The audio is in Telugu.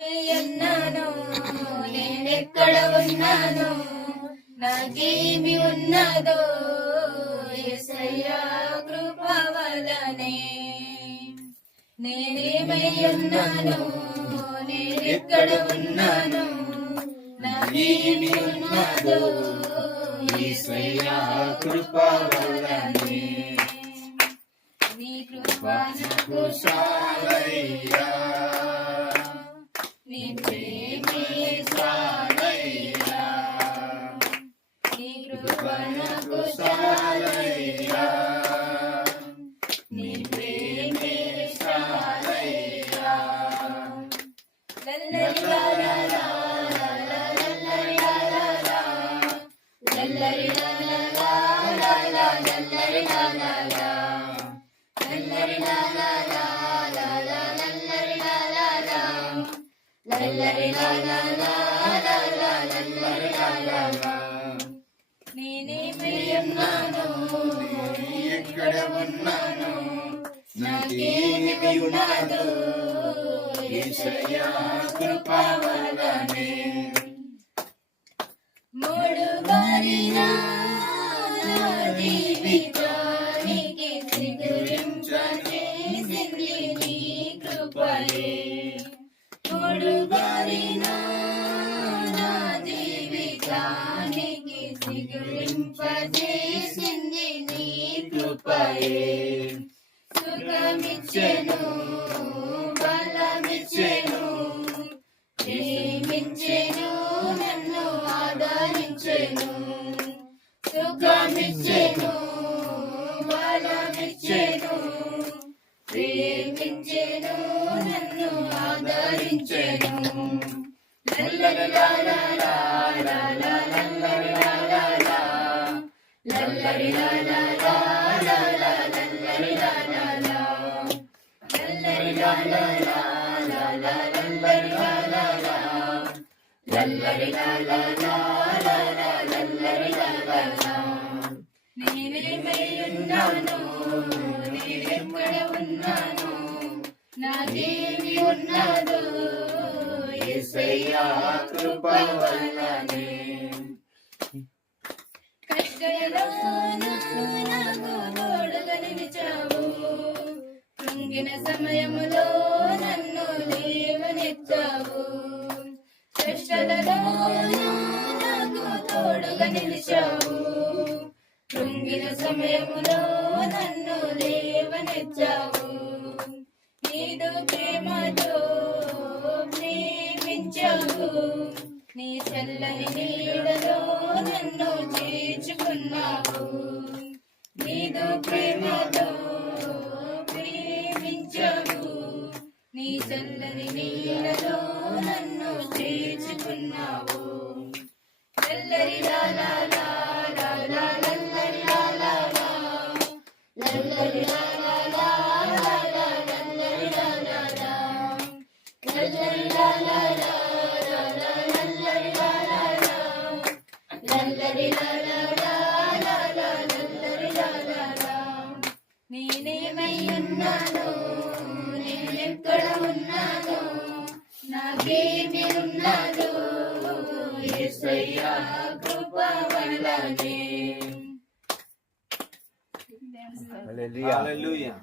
అన్నాను నేనెక్కడ ఉన్నాను నాకేమి ఉన్నదో యేసయ్యా కృప వలనే నేనేమై ఉన్నాను నేనెక్కడ ఉన్నాను నాకేమి ఉన్నదో యేసయ్యా కృప వలనే నీ కృప నాకు చాలయ్యా నీ ప్రేమే చాలయ్యా నీ కృప నాకు చాలయ్యా నీ ప్రేమే చాలయ్యా లల్లరి లాలా లల్లరి లాలా లల్లరి లాలా లల్లరి లాలా లల్లరి లాలా లల్లరి లాలా లల్లరి లాలా నేనేమై ఉన్నాను ఎక్కడ ఉన్నాను నాకేమి ఉన్నదో యేసయ్యా కృప వలనే మూడు బారిన జీవితానికి చిగురించచేసింది నీ కృపయే మూడు బారిన జీవితానికి చిగురింపజేసింది నీ కృపయే సుఖమిచ్చెను బలమిచ్చెను ప్రేమించెను నన్ను ఆదరించెను సుఖమిచ్చెను బలమిచ్చెను ప్రేమించెను నన్ను ఆదరించెను లల్లరి లాలా లల్లరి లాలా లల్లరి లాలా లల్లరి లాలా లల్లరి లాలా లల్లరి లాలా లల్లరి లాలా లల్లరి లాలా నేనేమై ఉన్నాను నేనెక్కడ ఉన్నాను నాకేమి ఉన్నదో యేసయ్యా కృప వలనే కష్టంలోనూ నాకు తోడుగా నిలిచావు కృంగిన సమయములో నన్ను లేవనెత్తావు కష్టంలోనూ నాకు తోడుగా నిలిచావు కృంగిన సమయములో నన్ను లేవనెత్తావు నీదు ప్రేమతో ప్రేమించావు నీ చల్లని నీడలో నన్ను చేర్చుకున్నావు నీదు ప్రేమతో ప్రేమించావు నీ చల్లని నీడలో నన్ను చేర్చుకున్నావు లల్లరి లాలా లల్లరి లాలా లల్లరి లాలా లల్లరి లాలా లల్లరి లాలా లల్లరి లాలా లల్లరి లాలా లల్లరి లాలా నేనేమై ఉన్నాను నేనెక్కడ ఉన్నాను నాకేమి ఉన్నదో యేసయ్యా కృప వలనే హల్లెలూయా